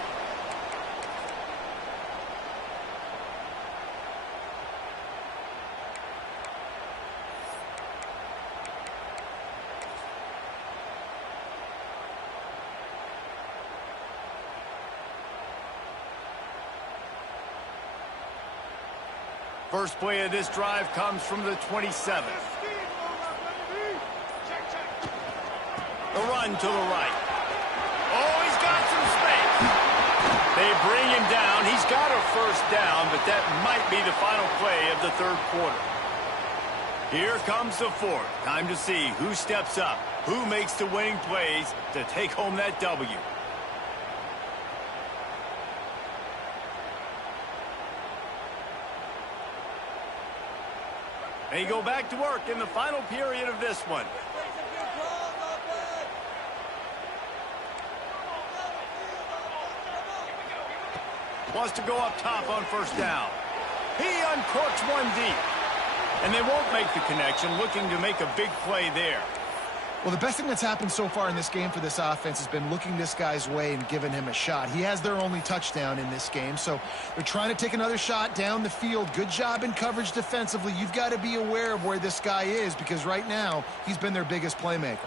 First play of this drive comes from the 27. The run to the right. Oh, he's got some space. They bring him down. He's got a first down, but that might be the final play of the third quarter. Here comes the fourth. Time to see who steps up, who makes the winning plays to take home that W. They go back to work in the final period of this one. Wants to go up top on first down. He uncorks one deep. And they won't make the connection, looking to make a big play there. Well, the best thing that's happened so far in this game for this offense has been looking this guy's way and giving him a shot. He has their only touchdown in this game, so they're trying to take another shot down the field. Good job in coverage defensively. You've got to be aware of where this guy is because right now he's been their biggest playmaker.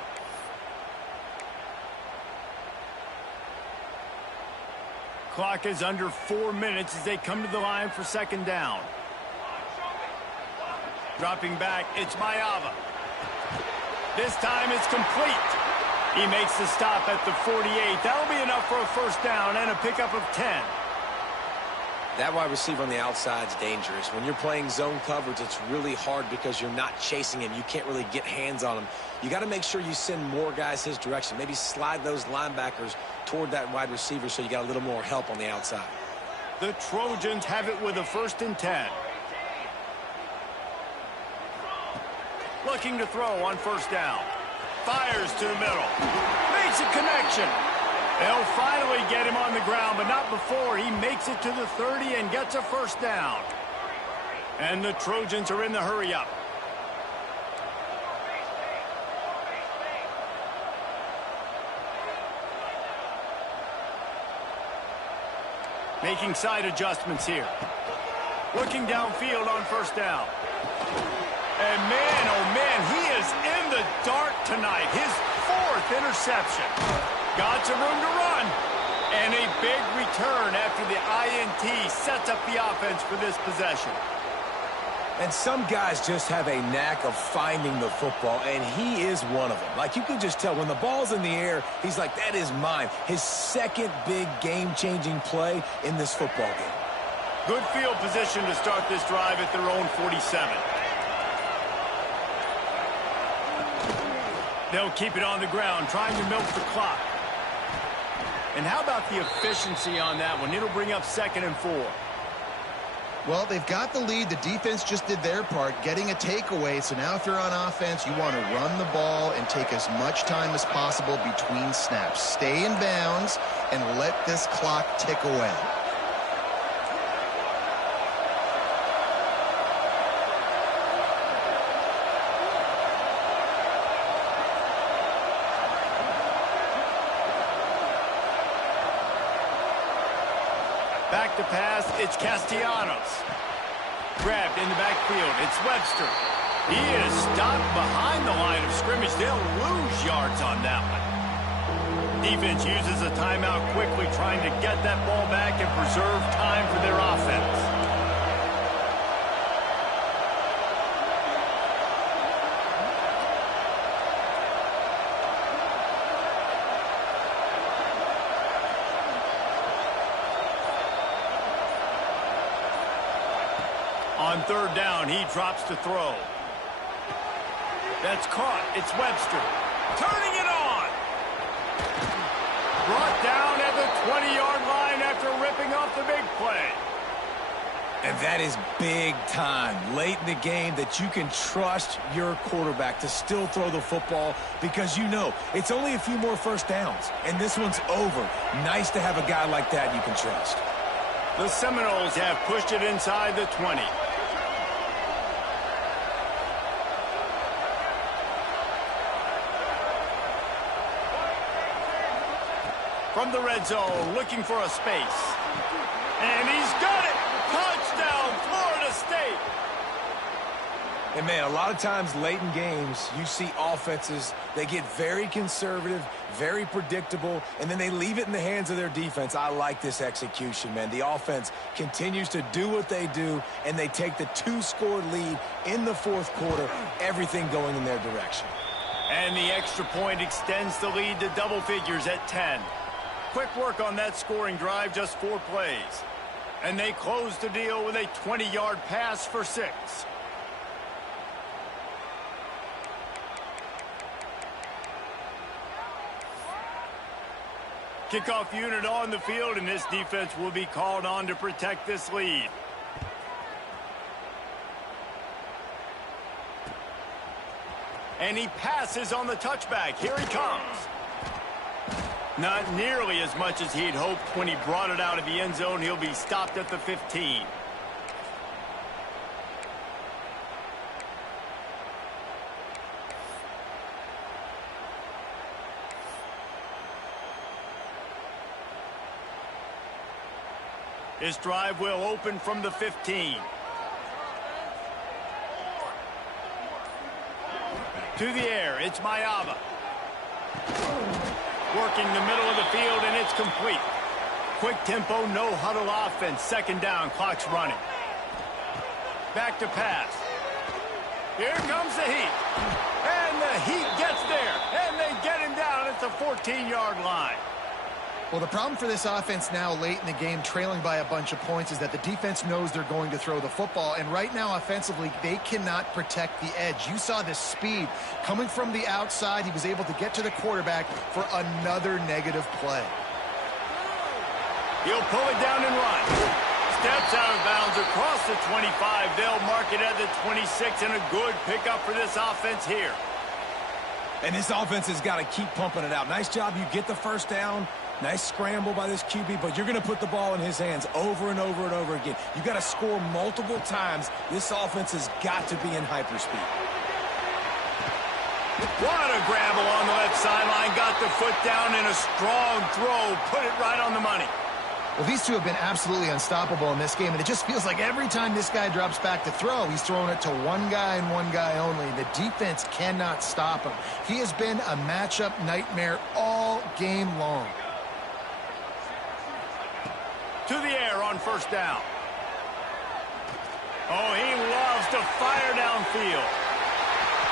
Clock is under 4 minutes as they come to the line for second down. Dropping back, it's Mayava. This time it's complete. He makes the stop at the 48. That'll be enough for a first down and a pickup of 10. That wide receiver on the outside is dangerous. When you're playing zone coverage, it's really hard because you're not chasing him. You can't really get hands on him. You got to make sure you send more guys his direction. Maybe slide those linebackers toward that wide receiver so you got a little more help on the outside. The Trojans have it with a 1st and 10. Looking to throw on first down. Fires to the middle. Makes a connection. They'll finally get him on the ground, but not before he makes it to the 30 and gets a first down. And the Trojans are in the hurry-up. Making side adjustments here. Looking downfield on first down. And man, oh man, he is in the dark tonight. His 4th interception. Got some room to run. And a big return after the INT sets up the offense for this possession. And some guys just have a knack of finding the football, and he is one of them. Like, you can just tell when the ball's in the air, he's like, that is mine. His second big game-changing play in this football game. Good field position to start this drive at their own 47. They'll keep it on the ground, trying to milk the clock. And how about the efficiency on that one? It'll bring up 2nd and 4. Well, they've got the lead. The defense just did their part, getting a takeaway. So now if you're on offense, you want to run the ball and take as much time as possible between snaps. Stay in bounds and let this clock tick away. Back to pass, it's Castellanos. Grabbed in the backfield, it's Webster. He is stopped behind the line of scrimmage. They'll lose yards on that one. Defense uses a timeout quickly, trying to get that ball back and preserve time for their offense. On third down, he drops to throw. That's caught. It's Webster. Turning it on. Brought down at the 20-yard line after ripping off the big play. And that is big time, late in the game, that you can trust your quarterback to still throw the football because you know it's only a few more first downs, and this one's over. Nice to have a guy like that you can trust. The Seminoles have pushed it inside the 20. From the red zone, looking for a space. And he's got it! Touchdown, Florida State! And, man, a lot of times late in games, you see offenses, they get very conservative, very predictable, and then they leave it in the hands of their defense. I like this execution, man. The offense continues to do what they do, and they take the 2-score lead in the fourth quarter, everything going in their direction. And the extra point extends the lead to double figures at 10. Quick work on that scoring drive, just 4 plays. And they close the deal with a 20-yard pass for 6. Kickoff unit on the field, and this defense will be called on to protect this lead. And he passes on the touchback. Here he comes. Not nearly as much as he'd hoped when he brought it out of the end zone. He'll be stopped at the 15. This drive will open from the 15. To the air, it's Mayaba. Working the middle of the field, and it's complete. Quick tempo, no huddle offense. Second down, clock's running. Back to pass. Here comes the Heat. And the Heat gets there. And they get him down at the 14-yard line. Well, the problem for this offense now late in the game, trailing by a bunch of points, is that the defense knows they're going to throw the football. And right now, offensively, they cannot protect the edge. You saw the speed coming from the outside. He was able to get to the quarterback for another negative play. He'll pull it down and run. Steps out of bounds across the 25. They'll mark it at the 26, and a good pickup for this offense here. And this offense has got to keep pumping it out. Nice job. You get the first down. Nice scramble by this QB, but you're going to put the ball in his hands over and over and over again. You got to score multiple times. This offense has got to be in hyperspeed. What a grab along the left sideline. Got the foot down in a strong throw. Put it right on the money. Well, these two have been absolutely unstoppable in this game, and it just feels like every time this guy drops back to throw, he's throwing it to one guy and one guy only. The defense cannot stop him. He has been a matchup nightmare all game long. To the air on first down. Oh, he loves to fire downfield.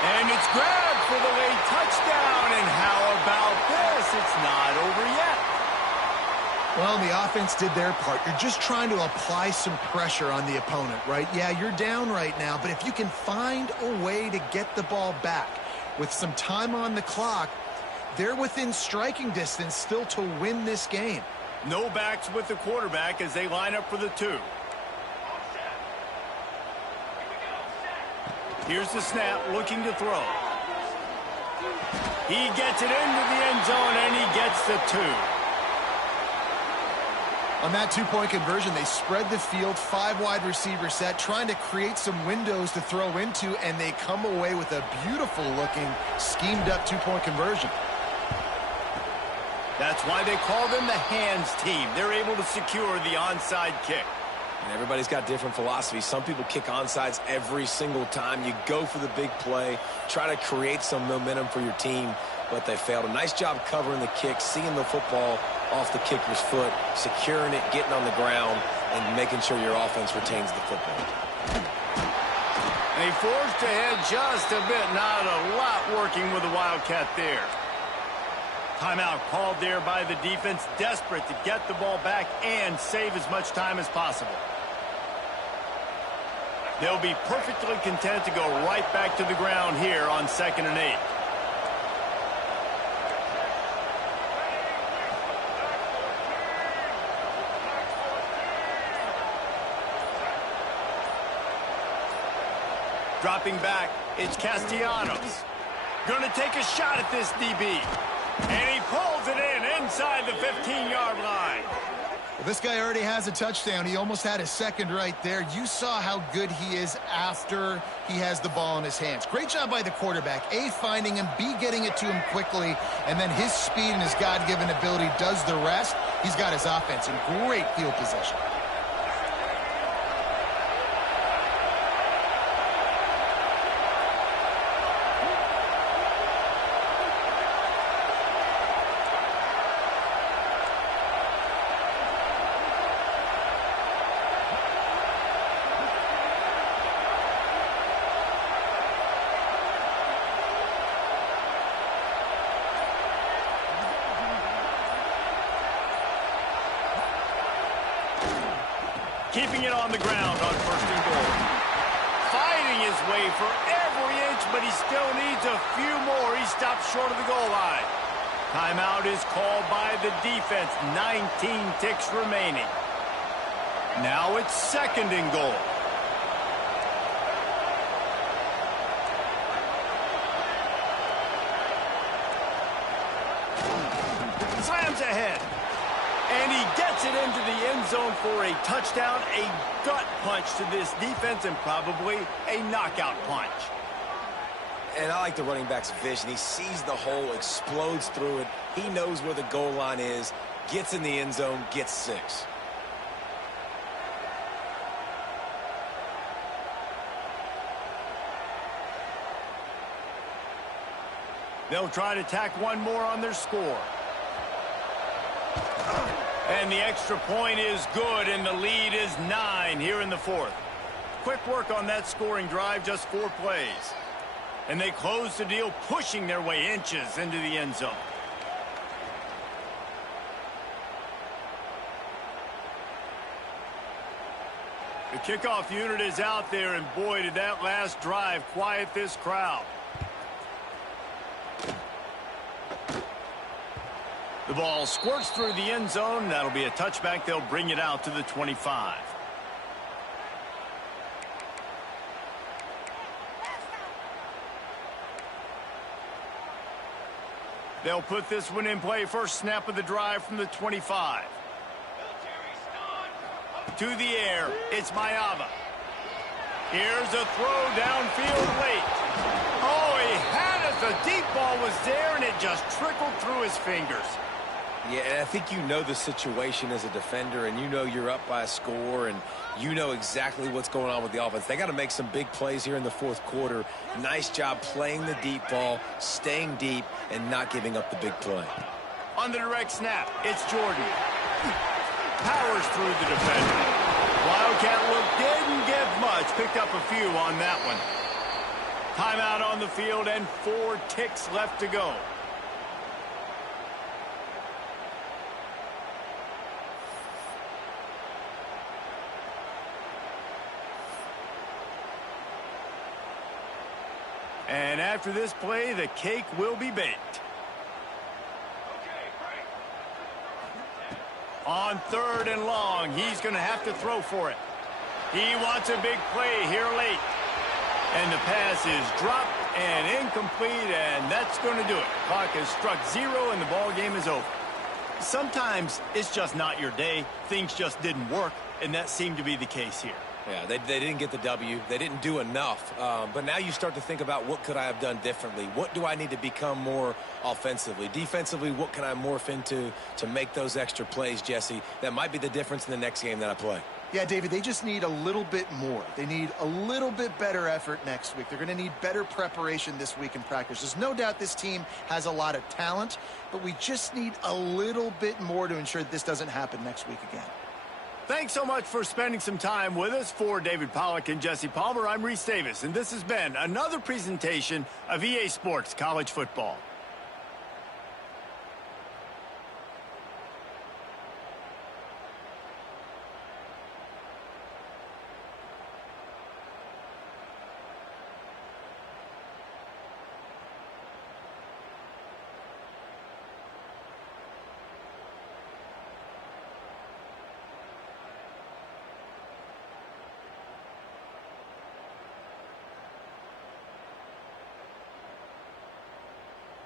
And it's grabbed for the late touchdown. And how about this? It's not over yet. Well, the offense did their part. You're just trying to apply some pressure on the opponent, right? Yeah, you're down right now, but if you can find a way to get the ball back with some time on the clock, they're within striking distance still to win this game. No backs with the quarterback as they line up for the 2. Here's the snap, looking to throw. He gets it into the end zone, and he gets the 2. On that 2-point conversion, they spread the field, 5 wide receiver set, trying to create some windows to throw into, and they come away with a beautiful-looking, schemed-up 2-point conversion. That's why they call them the hands team. They're able to secure the onside kick. And everybody's got different philosophies. Some people kick onsides every single time. You go for the big play, try to create some momentum for your team, but they failed. A nice job covering the kick, seeing the football off the kicker's foot, securing it, getting on the ground, and making sure your offense retains the football. They forced ahead just a bit. Not a lot working with the Wildcat there. Timeout called there by the defense, desperate to get the ball back and save as much time as possible. They'll be perfectly content to go right back to the ground here on 2nd and 8. Dropping back, it's Castellanos. Going to take a shot at this DB. And he pulls it in inside the 15-yard line. Well, this guy already has a touchdown. He almost had a second right there. You saw how good he is after he has the ball in his hands. Great job by the quarterback. A, finding him, B, getting it to him quickly, and then his speed and his God-given ability does the rest. He's got his offense in great field position. keeping it on the ground on 1st and goal. Fighting his way for every inch, but he still needs a few more. He stops short of the goal line. Timeout is called by the defense. 19 ticks remaining. Now it's 2nd and goal. Slams ahead. And he gets it into the end zone for a touchdown, a gut punch to this defense, and probably a knockout punch. And I like the running back's vision. He sees the hole, explodes through it. He knows where the goal line is, gets in the end zone, gets 6. They'll try to tack one more on their score. And the extra point is good, and the lead is 9 here in the 4th. Quick work on that scoring drive, just 4 plays. And they close the deal, pushing their way inches into the end zone. The kickoff unit is out there, and boy, did that last drive quiet this crowd. The ball squirts through the end zone. That'll be a touchback. They'll bring it out to the 25. They'll put this one in play. First snap of the drive from the 25. To the air. It's Mayava. Here's a throw downfield late. Oh, he had it. The deep ball was there, and it just trickled through his fingers. Yeah, and I think you know the situation as a defender, and you know you're up by a score, and you know exactly what's going on with the offense. They got to make some big plays here in the 4th quarter. Nice job playing the deep ball, staying deep, and not giving up the big play. On the direct snap, it's Jordan. Powers through the defender. Wildcat look didn't give much. Picked up a few on that one. Timeout on the field, and 4 ticks left to go. And after this play, the cake will be baked. On 3rd and long, he's going to have to throw for it. He wants a big play here late. And the pass is dropped and incomplete, and that's going to do it. Clock has struck 0, and the ball game is over. Sometimes it's just not your day. Things just didn't work, and that seemed to be the case here. Yeah, they didn't get the W. They didn't do enough. But now you start to think about, what could I have done differently? What do I need to become more offensively? Defensively, what can I morph into to make those extra plays, Jesse? That might be the difference in the next game that I play. Yeah, David, they just need a little bit more. They need a little bit better effort next week. They're going to need better preparation this week in practice. There's no doubt this team has a lot of talent, but we just need a little bit more to ensure that this doesn't happen next week again. Thanks so much for spending some time with us. For David Pollack and Jesse Palmer, I'm Reese Davis, and this has been another presentation of EA Sports College Football.